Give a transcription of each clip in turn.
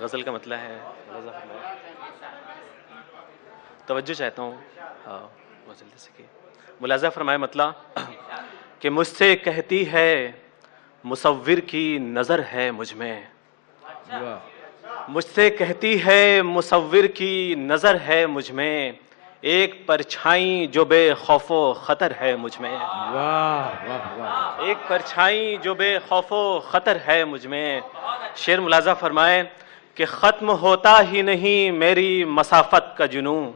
गज़ल का मतला है तवज्जो चाहता हूँ। हाँ, बहुत जल्दी से की मुलाज़ा फरमाए मतला कि मुझसे कहती है मुसव्विर की नज़र है मुझ में, मुझसे कहती है मुसव्विर की नज़र है मुझ में, एक परछाई जो बेखौफो खतर है मुझ में। वाह वाह वाह। एक परछाई जो बेखौफो खतर है मुझ में। शेर मुलाज़ा फरमाए कि ख़त्म होता ही नहीं मेरी मसाफत का जुनून।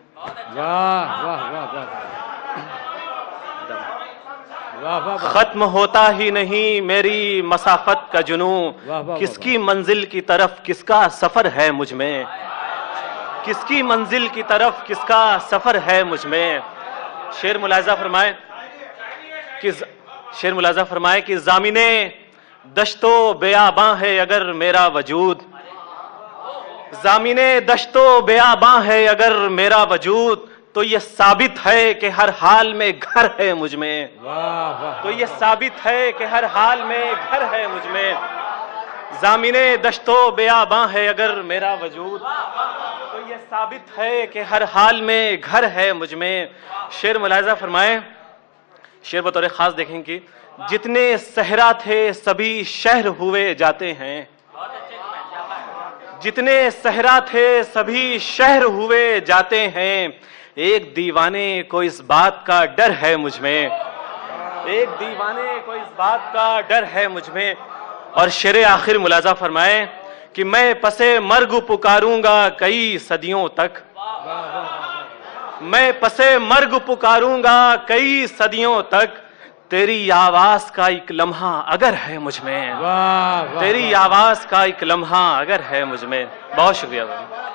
वाह वाह वाह वाह वाह। ख़त्म होता ही नहीं मेरी मसाफत का जुनून, किसकी मंजिल की तरफ किसका सफ़र है मुझ में, किसकी मंजिल की तरफ किसका सफ़र है मुझ में। शेर मुलाज़ा फरमाए कि ज़ामिने दश्तो बेआबां है अगर मेरा वजूद, ज़ामिने दश्तो बेआबां है अगर मेरा वजूद, तो ये साबित है कि हर हाल में घर है मुझ में। तो ये साबित है कि हर हाल में घर है मुझ में। ज़ामिने दश्तो बेआबां है अगर मेरा वजूद, तो ये साबित है कि हर हाल में घर है मुझ में। शेर मुलाज़ा फरमाए, शेर बतौर ख़ास देखें कि जितने सहरा थे सभी शहर हुए जाते हैं, जितने सहरा थे सभी शहर हुए जाते हैं, एक दीवाने को इस बात का डर है मुझ में, एक दीवाने को इस बात का डर है मुझ में। और शेर आखिर मुलाज़ा फरमाए कि मैं पसे मर्ग पुकारूंगा कई सदियों तक, मैं पसे मर्ग पुकारूंगा कई सदियों तक, तेरी आवाज का एक लम्हा अगर है मुझ में, तेरी आवाज का एक लम्हा अगर है मुझ में। बहुत शुक्रिया भाई।